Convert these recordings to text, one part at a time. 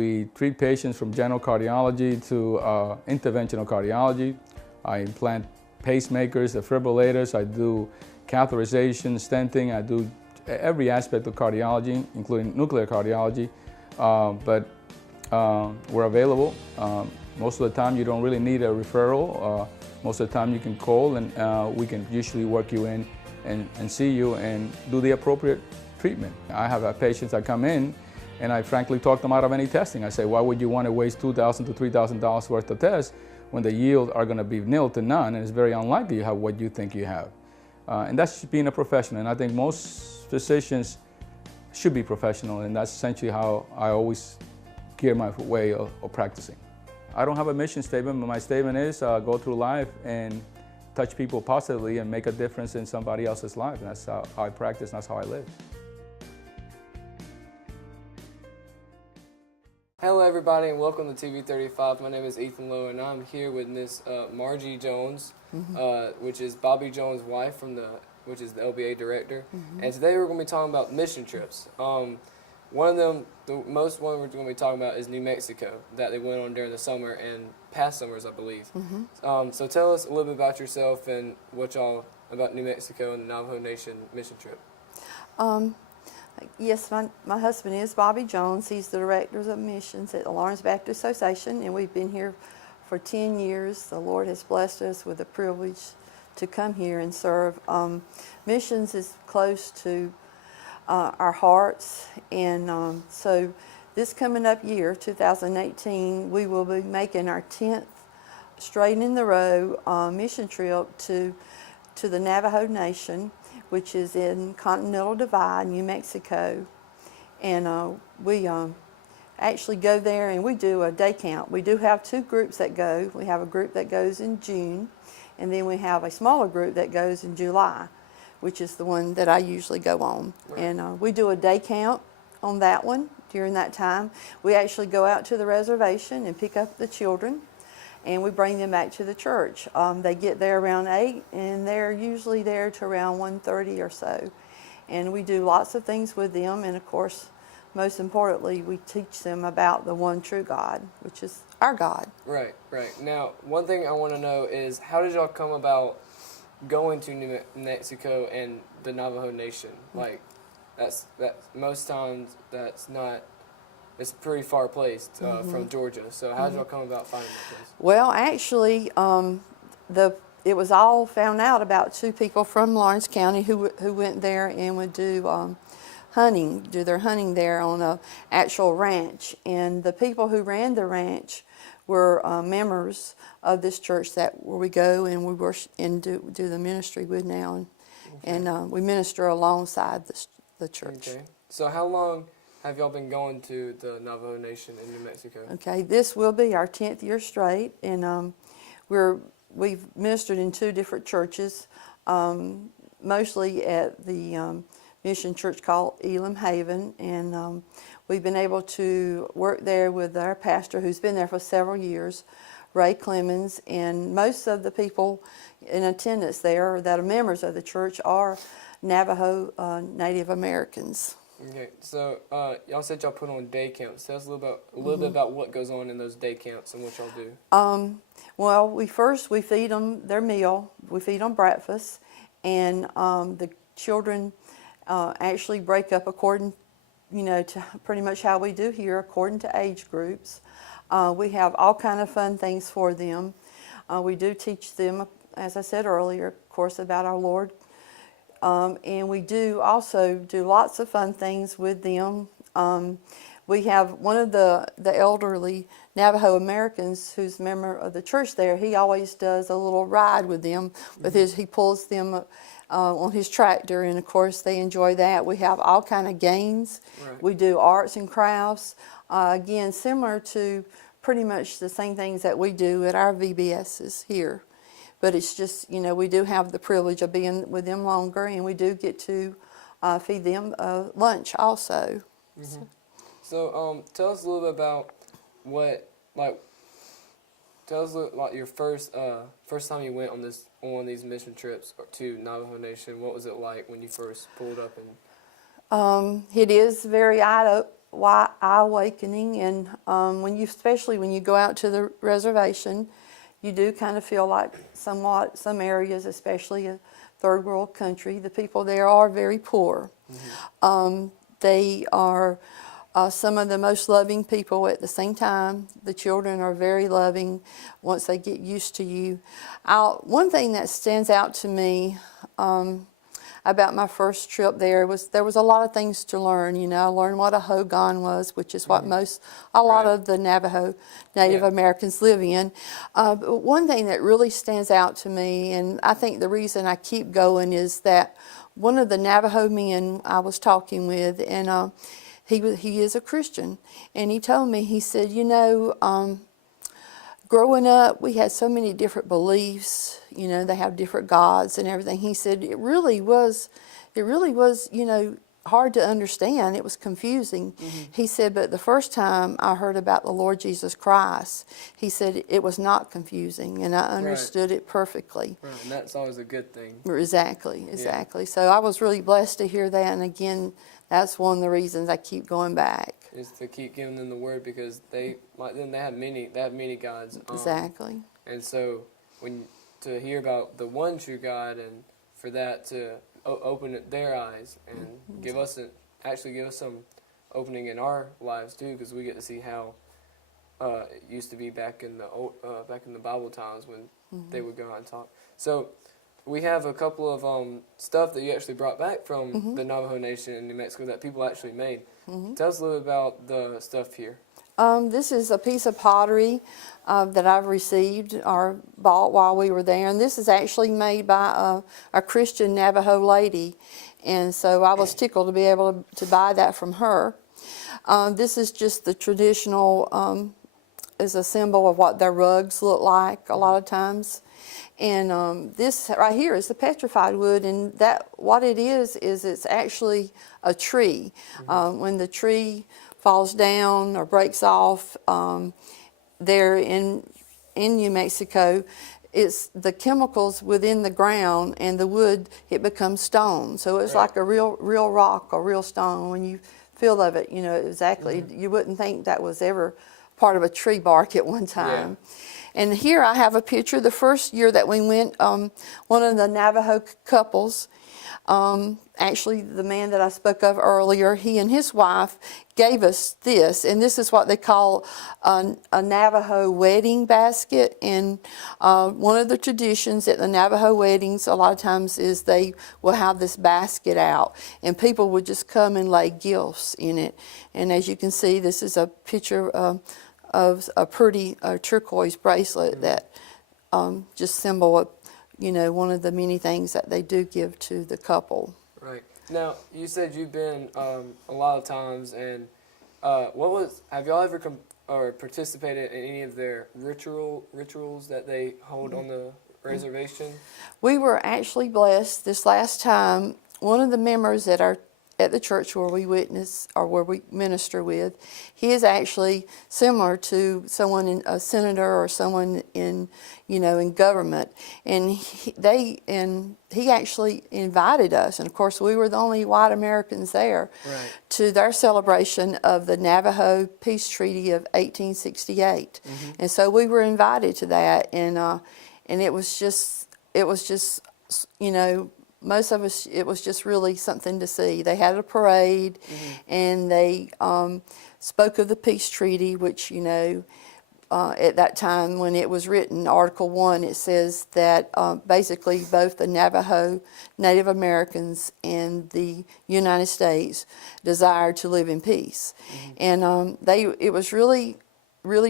We treat patients from general cardiology to interventional cardiology. I implant pacemakers, defibrillators. I do catheterization, stenting. I do every aspect of cardiology, including nuclear cardiology. But we're available. Most of the time, you don't really need a referral. Most of the time, you can call, and we can usually work you in and see you and do the appropriate treatment. I have patients that come in, and I frankly talk them out of any testing. I say, why would you want to waste $2,000 to $3,000 worth of tests when the yield are going to be nil to none, and it's very unlikely you have what you think you have. And that's being a professional, and I think most physicians should be professional, and that's essentially how I always gear my way of practicing. I don't have a mission statement, but my statement is go through life and touch people positively and make a difference in somebody else's life. And that's how I practice, and that's how I live. Hello everybody, and welcome to TV35. My name is Ethan Lowe, and I'm here with Miss Margie Jones, which is Bobby Jones' wife, which is the LBA director. And today we're going to be talking about mission trips. One of them, the most one we're going to be talking about is New Mexico, that they went on during the summer and past summers, I believe. So tell us a little bit about yourself and about New Mexico and the Navajo Nation mission trip. Yes, my husband is Bobby Jones. He's the director of missions at the Lawrence Baptist Association, and we've been here for 10 years. The Lord has blessed us with the privilege to come here and serve. Missions is close to our hearts, and so this coming up year, 2018, we will be making our 10th straight in the row mission trip to the Navajo Nation, which is in Continental Divide, New Mexico. And we actually go there and we do a day count. We do have two groups that go. We have a group that goes in June, and then we have a smaller group that goes in July, which is the one that I usually go on. Right. And we do a day count on that one during that time. We actually go out to the reservation and pick up the children, and we bring them back to the church. They get there around 8, and they're usually there to around 1:30 or so. And we do lots of things with them, and of course, most importantly, we teach them about the one true God, which is our God. Right, right. Now, one thing I want to know is, how did y'all come about going to New Mexico and the Navajo Nation? Like, that's most times that's not. It's a pretty far place from Georgia. So how did y'all come about finding that place? Well, actually, it was all found out about two people from Lawrence County who went there and would do their hunting there on a actual ranch. And the people who ran the ranch were members of this church where we go and we worship and do the ministry with now, and we minister alongside the church. Okay. So how long have y'all been going to the Navajo Nation in New Mexico? Okay, this will be our 10th year straight, and we've ministered in two different churches, mostly at the mission church called Elam Haven, and we've been able to work there with our pastor who's been there for several years, Ray Clemens, and most of the people in attendance there that are members of the church are Navajo Native Americans. Okay, so y'all said y'all put on day camps. Tell us a little bit about what goes on in those day camps and what y'all do. Well, we feed them their meal. We feed them breakfast, and the children actually break up according, to pretty much how we do here, according to age groups. We have all kind of fun things for them. We do teach them, as I said earlier, of course, about our Lord. And we do also do lots of fun things with them. We have one of the elderly Navajo Americans who's a member of the church there. He always does a little ride with them. He pulls them on his tractor, and of course they enjoy that. We have all kind of games. Right. We do arts and crafts. Again, similar to pretty much the same things that we do at our VBSs here. But it's just, we do have the privilege of being with them longer, and we do get to feed them lunch also. So tell us a little bit about tell us about your first time you went on these mission trips to Navajo Nation. What was it like when you first pulled up? It is very eye-awakening, and especially when you go out to the reservation, you do kind of feel like somewhat, some areas, especially a third world country, the people there are very poor. They are some of the most loving people at the same time. The children are very loving once they get used to you. One thing that stands out to me about my first trip there was a lot of things to learn. You know, I learned what a hogan was, which is what a lot of the Navajo Native Americans live in. But one thing that really stands out to me, and I think the reason I keep going, is that one of the Navajo men I was talking with, and he is a Christian, and he told me, he said, you know, growing up, we had so many different beliefs. You know, they have different gods and everything. He said it really was, you know, hard to understand. It was confusing. He said, but the first time I heard about the Lord Jesus Christ, he said it was not confusing, and I understood it perfectly. Right, and that's always a good thing. Exactly. So I was really blessed to hear that, and again, that's one of the reasons I keep going back. Is to keep giving them the word, because they have many gods. Exactly. And so to hear about the one true God, and for that to open their eyes and give us some opening in our lives too, because we get to see how it used to be back in the Bible times when they would go out and talk. So we have a couple of stuff that you actually brought back from the Navajo Nation in New Mexico that people actually made. Tell us a little about the stuff here. This is a piece of pottery that I've received or bought while we were there, and this is actually made by a Christian Navajo lady, and so I was tickled to be able to buy that from her. This is just the traditional, is a symbol of what their rugs look like a lot of times. And this right here is the petrified wood, and what it is it's actually a tree. When the tree falls down or breaks off there in New Mexico, it's the chemicals within the ground, and the wood, it becomes stone. So it's like a real rock or real stone. When you feel of it, you know exactly. You wouldn't think that was ever part of a tree bark at one time. And here I have a picture. The first year that we went, one of the Navajo couples, actually the man that I spoke of earlier, he and his wife gave us this, and this is what they call a Navajo wedding basket. And one of the traditions at the Navajo weddings a lot of times is they will have this basket out, and people would just come and lay gifts in it. And as you can see, this is a picture of a pretty turquoise bracelet that just symbol, you know, one of the many things that they do give to the couple. Right. Now, you said you've been a lot of times, and have y'all ever participated in any of their rituals that they hold on the reservation? We were actually blessed this last time. One of the members at the church where we witness or where we minister with, he is actually similar to someone, a senator or someone in government, and he actually invited us, and of course we were the only white Americans there, to their celebration of the Navajo Peace Treaty of 1868, and so we were invited to that, and it was just most of us, it was just really something to see. They had a parade, and they spoke of the peace treaty, which, at that time when it was written, Article 1, it says that basically both the Navajo Native Americans and the United States desired to live in peace. And it was really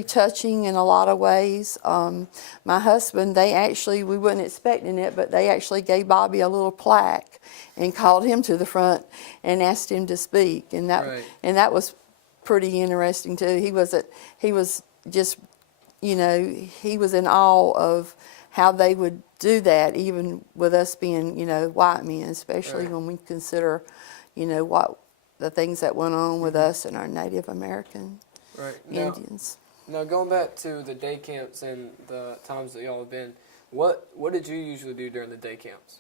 touching in a lot of ways. My husband, we weren't expecting it, but they actually gave Bobby a little plaque and called him to the front and asked him to speak, and that was pretty interesting too. He was just, he was in awe of how they would do that, even with us being, white men, especially when we consider, what the things that went on with us and our Native American Indians. Now, going back to the day camps and the times that y'all have been, what did you usually do during the day camps?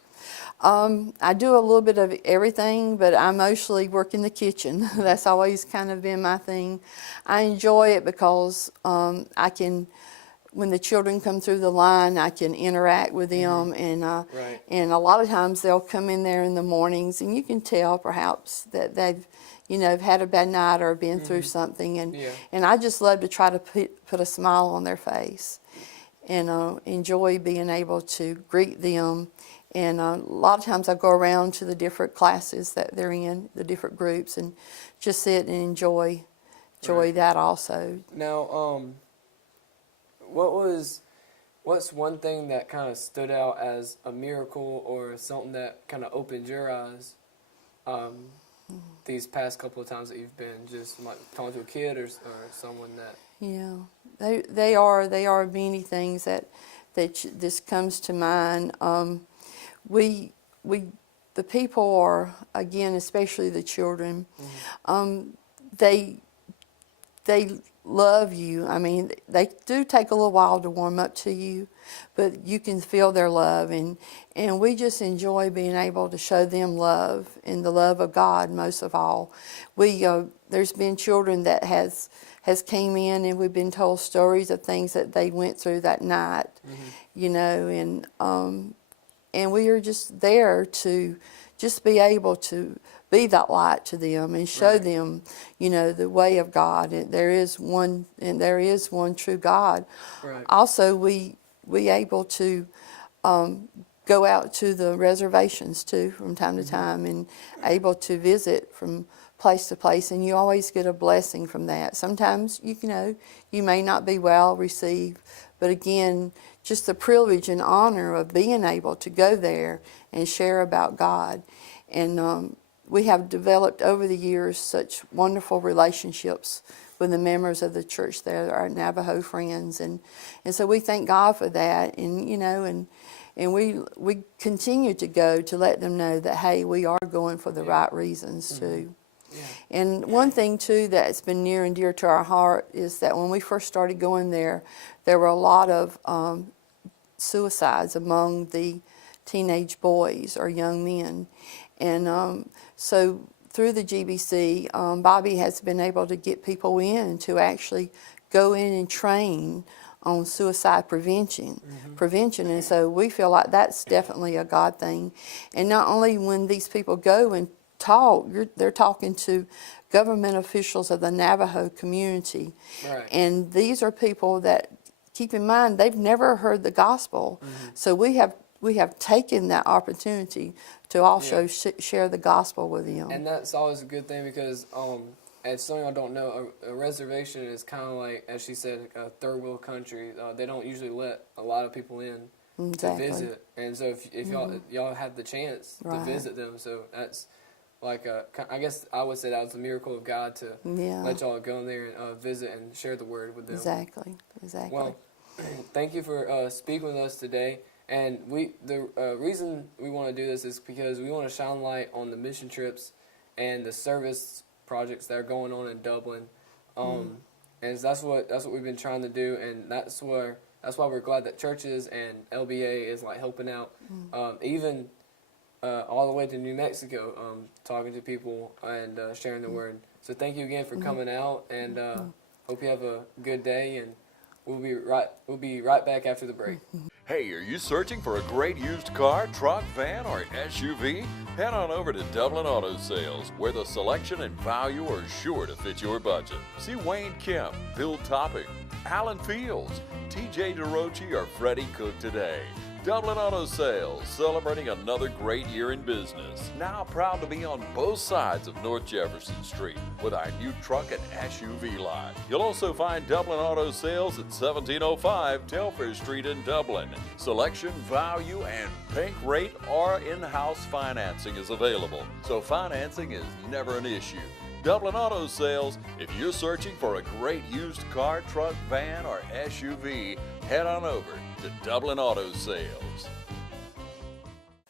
I do a little bit of everything, but I mostly work in the kitchen. That's always kind of been my thing. I enjoy it because I can, when the children come through the line, I can interact with them, and Right. and a lot of times they'll come in there in the mornings, and you can tell perhaps that they've, you know, had a bad night or been through something, and Yeah. and I just love to try to put a smile on their face, and enjoy being able to greet them. And a lot of times I go around to the different classes that they're in, the different groups, and just sit and enjoy Right. that also. Now, what's one thing that kind of stood out as a miracle or something that kind of opened your eyes these past couple of times that you've been just like talking to a kid or someone that? Yeah, they are many things that this comes to mind. We the people are, again, especially the children. They love you. I mean, they do take a little while to warm up to you, but you can feel their love, and we just enjoy being able to show them love and the love of God most of all. There's been children that has came in, and we've been told stories of things that they went through that night, you know, and we are just there to just be able to be that light to them and show them, you know, the way of God. And there is one true God. Right. Also, we able to go out to the reservations too from time to time, and able to visit from place to place, and you always get a blessing from that. Sometimes you know you may not be well received, but again, just the privilege and honor of being able to go there and share about God. And we have developed over the years such wonderful relationships with the members of the church there, our Navajo friends, and so we thank God for that. And you know, and we continue to go to let them know that, hey, we are going for the right reasons too. Yeah. And one thing too that's been near and dear to our heart is that when we first started going there were a lot of suicides among the teenage boys or young men. And so through the GBC, Bobby has been able to get people in to actually go in and train on suicide prevention. And so we feel like that's definitely a God thing. And not only when these people go and talk, they're talking to government officials of the Navajo community. Right. And these are people that, keep in mind, they've never heard the gospel. So we have taken that opportunity to also share the gospel with them. And that's always a good thing because, as some of y'all don't know, a reservation is kind of like, as she said, a third world country. They don't usually let a lot of people in to visit. And so if y'all have the chance to visit them, so that's like I guess I would say that was a miracle of God to let y'all go in there and visit and share the word with them. Exactly. Well, thank you for speaking with us today. And the reason we want to do this is because we want to shine light on the mission trips and the service projects that are going on in Dublin. And that's what we've been trying to do, and that's why we're glad that churches and LBA is like helping out, even all the way to New Mexico, talking to people and sharing the word. So thank you again for coming out, and hope you have a good day, and we'll be right back after the break. Hey, are you searching for a great used car, truck, van, or SUV? Head on over to Dublin Auto Sales, where the selection and value are sure to fit your budget. See Wayne Kemp, Bill Topping, Alan Fields, TJ DeRochi, or Freddie Cook today. Dublin Auto Sales, celebrating another great year in business. Now proud to be on both sides of North Jefferson Street with our new truck and SUV lot. You'll also find Dublin Auto Sales at 1705 Telfair Street in Dublin. Selection, value, and pink rate or in-house financing is available, so financing is never an issue. Dublin Auto Sales, if you're searching for a great used car, truck, van, or SUV, head on over to Dublin Auto Sales.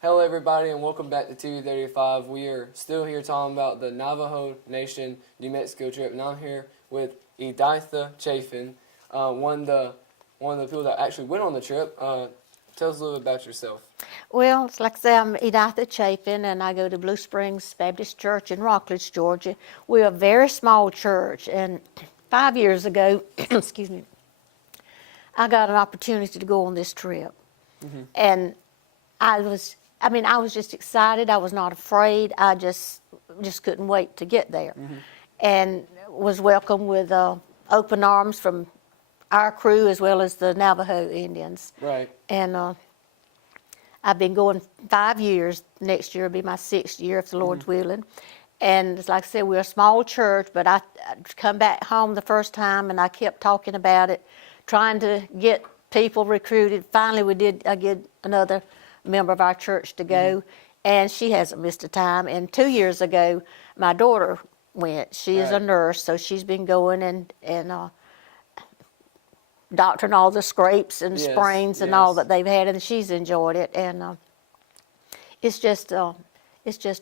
Hello everybody, and welcome back to TV 35. We are still here talking about the Navajo Nation New Mexico trip, and I'm here with Editha Chafin, one of the people that actually went on the trip. Tell us a little bit about yourself. Well, it's like I say, I'm Editha Chapin, and I go to Blue Springs Baptist Church in Rockledge, Georgia. We're a very small church, and 5 years ago, excuse me, I got an opportunity to go on this trip. And I was just excited. I was not afraid. I just couldn't wait to get there. And was welcomed with open arms from our crew as well as the Navajo Indians. Right. And I've been going 5 years. Next year will be my 6th year, if the Lord's willing. And it's like I said, we're a small church, but I come back home the first time, and I kept talking about it, trying to get people recruited. Finally, I get another member of our church to go, and she hasn't missed a time. And 2 years ago, my daughter went. She is a nurse, so she's been going and doctoring all the scrapes and sprains and all that they've had, and she's enjoyed it. And it's just a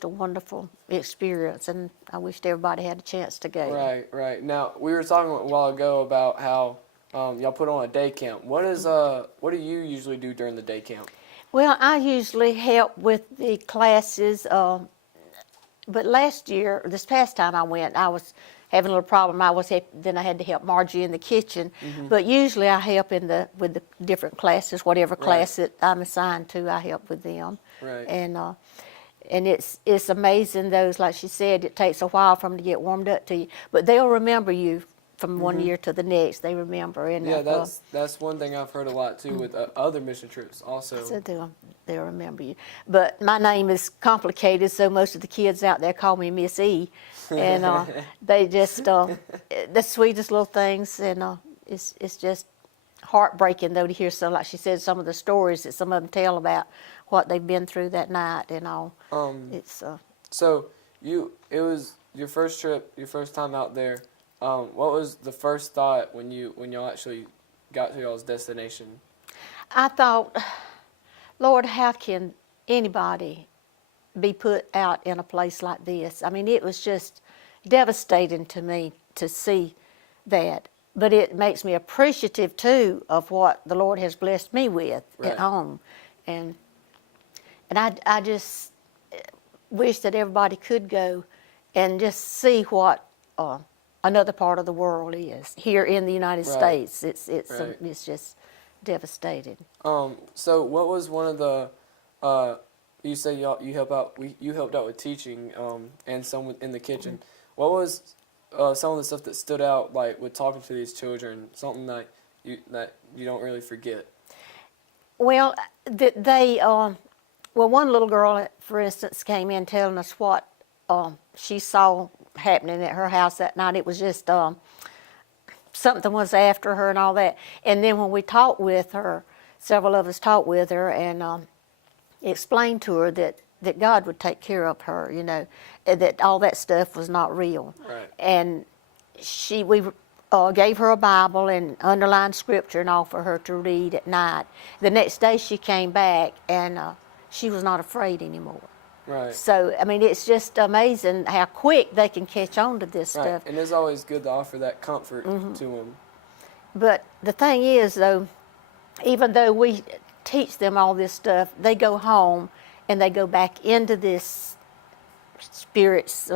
wonderful experience, and I wished everybody had a chance to go. Right. Now, we were talking a while ago about how y'all put on a day camp. What do you usually do during the day camp? Well, I usually help with the classes, but this past time I went, I was having a little problem. Then I had to help Margie in the kitchen, but usually I help with the different classes, whatever class that I'm assigned to, I help with them. Right. And it's amazing, those, like she said, it takes a while for them to get warmed up to you, but they'll remember you from one year to the next. They remember. And that's one thing I've heard a lot too with other mission trips also. So they'll remember you. But my name is complicated, so most of the kids out there call me Miss E, and they just the sweetest little things, and it's just heartbreaking though to hear like she said, some of the stories that some of them tell about what they've been through that night and all. So it was your first trip, your first time out there. What was the first thought when y'all actually got to y'all's destination? I thought, Lord, how can anybody be put out in a place like this? I mean, it was just devastating to me to see that. But it makes me appreciative, too, of what the Lord has blessed me with at home. And I just wish that everybody could go and just see what another part of the world is here in the United States. It's just devastating. So what was one of the you say you helped out with teaching and some in the kitchen. What was some of the stuff that stood out, like with talking to these children, something that you don't really forget? Well, one little girl, for instance, came in telling us what she saw happening at her house that night. It was just something was after her and all that. And then when we talked with her, several of us talked with her and explained to her that God would take care of her, that all that stuff was not real. Right. And we gave her a Bible and underlined scripture and all for her to read at night. The next day she came back and she was not afraid anymore. Right. So, I mean, it's just amazing how quick they can catch on to this stuff. And it's always good to offer that comfort to them. But the thing is, though, even though we teach them all this stuff, they go home and they go back into this spirits,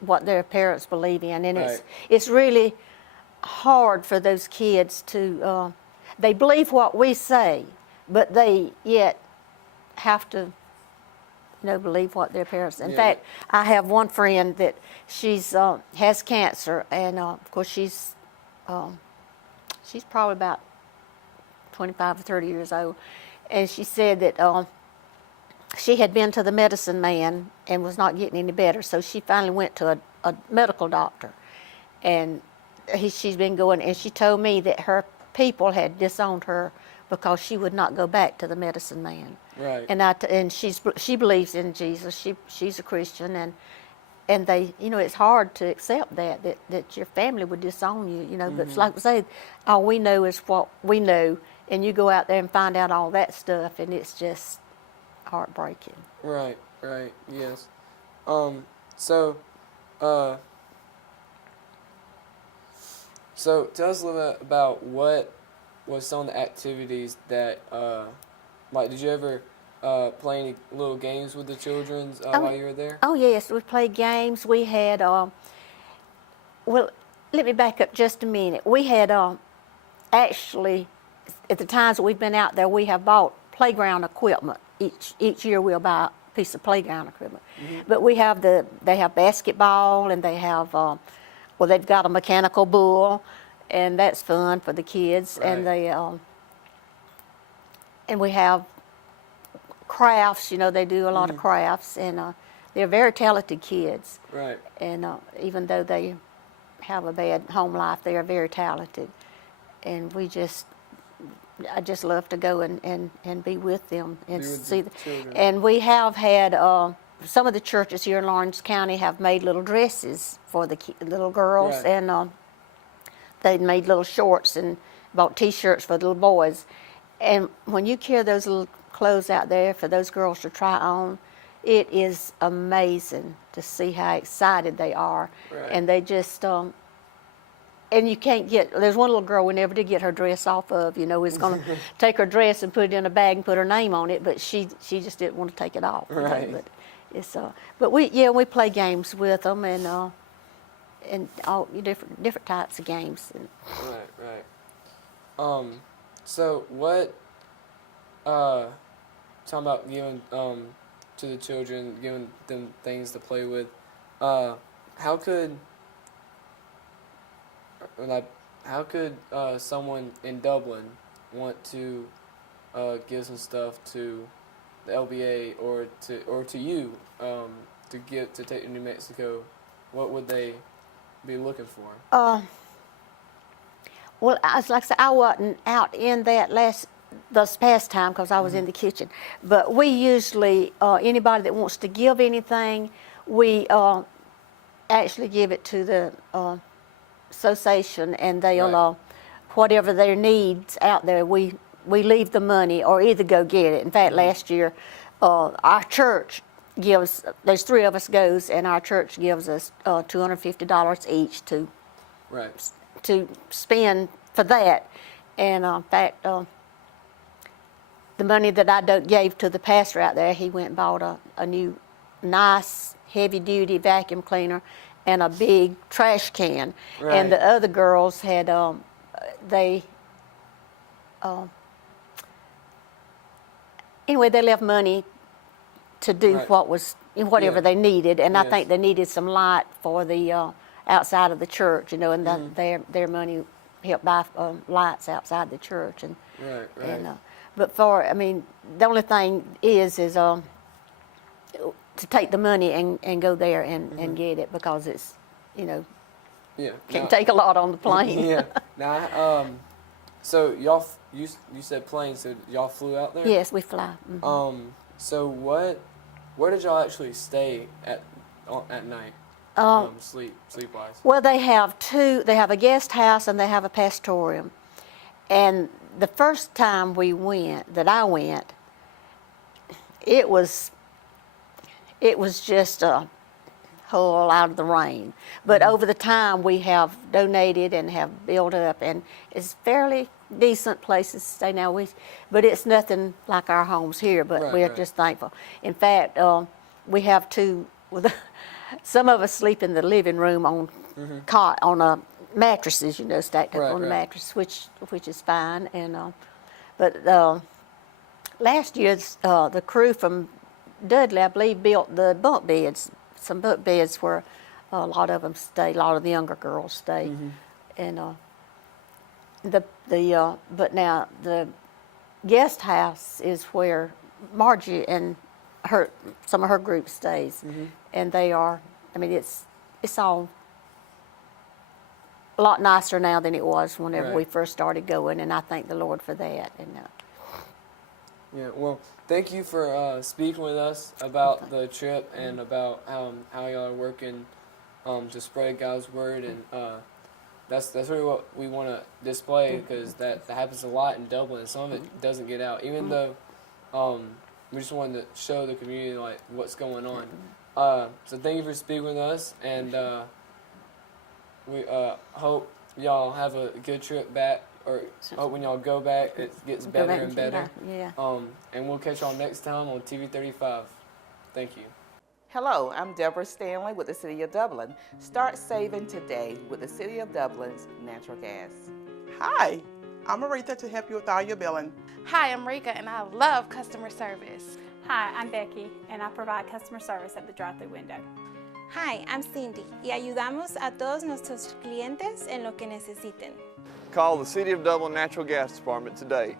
what their parents believe in. And it's really hard for those kids to, they believe what we say, but they yet have to believe what their parents. In fact, I have one friend that she's has cancer, and of course she's probably about 25 or 30 years old, and she said that she had been to the medicine man and was not getting any better, so she finally went to a medical doctor, and she's been going, and she told me that her people had disowned her because she would not go back to the medicine man. Right. And she believes in Jesus. She's a Christian, and they, it's hard to accept that your family would disown you, But like I say, all we know is what we know, and you go out there and find out all that stuff, and it's just heartbreaking. Right. Yes. So tell us a little bit about what was some of the activities that, like, did you ever play any little games with the children while you were there? Oh, yes, we played games. We had, well, let me back up just a minute. We had actually, at the times that we've been out there, we have bought playground equipment. Each year we'll buy a piece of playground equipment. But we have they have basketball, and they have, well, they've got a mechanical bull, and that's fun for the kids. Right. And and we have crafts. You know, they do a lot of crafts, and they're very talented kids. Right. And even though they have a bad home life, they are very talented. And I just love to go and be with them and Be with see the children. And we have had some of the churches here in Lawrence County have made little dresses for the little girls, Right. and they'd made little shorts and bought T-shirts for the little boys. And when you carry those little clothes out there for those girls to try on, it is amazing to see how excited they are. Right. And they just and you can't there's one little girl we never did get her dress off of, you know, is going to take her dress and put it in a bag and put her name on it, but she just didn't want to take it off. Right. But it's but we play games with them, and all different types of games. Right. So what, talking about giving to the children, giving them things to play with, how could someone in Dublin want to give some stuff to the LBA or to you to take to New Mexico? What would they be looking for? Well, like I said, I wasn't out in that this past time because I was in the kitchen. But we usually, anybody that wants to give anything, we actually give it to the association, and they'll, Right. Whatever their needs out there, we leave the money or either go get it. In fact, last year, our church there's 3 of us goes, and our church gives us $250 each to Right. spend for that. And in fact, the money that I gave to the pastor out there, he went and bought a new nice heavy-duty vacuum cleaner and a big trash can. Right. And the other girls had anyway, they left money to do Right. whatever Yeah. they needed, and I Yes. think they needed some light for the outside of the church, you know, and their money helped buy lights outside the church, and Right. Right. and but the only thing is to take the money and go there and get it, because it's, you know, Yeah. can Now- take a lot on the plane. Yeah. Now, so y'all, you said plane, so y'all flew out there? Yes, we fly. So where did y'all actually stay at night? Sleep wise. Well, they have a guest house and they have a pastorium. And the first time that I went, it was just a hole out of the rain. But over the time, we have donated and have built up, and it's fairly decent places to stay now. But it's nothing like our homes here, but we're Right. just thankful. In fact, we have some of us sleep in the living room on on mattresses, you know, stacked up Right, on the right. mattress, which is fine. And but last year, the crew from Dudley, I believe, built the bunk beds, some bunk beds where a lot of them stay, a lot of the younger girls stay. And but now the guest house is where Margie and some of her group stays, and they are. It's all a lot nicer now than it was whenever Right. we first started going, and I thank the Lord for that. And Yeah. Well, thank you for speaking with us about the trip and about how y'all are working to spread God's word, and that's really what we want to display, because that happens a lot in Dublin, and some of it doesn't get out, even though we just wanted to show the community like what's going on. So thank you for speaking with us, and we hope y'all have a good trip back, or hope when y'all go back it gets better and better. Yeah. And we'll catch y'all next time on TV 35. Thank you. Hello, I'm Deborah Stanley with the City of Dublin. Start saving today with the City of Dublin's natural gas. Hi, I'm Aretha to help you with all your billing. Hi, I'm Rika, and I love customer service. Hi, I'm Becky, and I provide customer service at the drive-thru window. Hi, I'm Cindy, y ayudamos a todos nuestros clientes en lo que necesiten. Call the City of Dublin Natural Gas Department today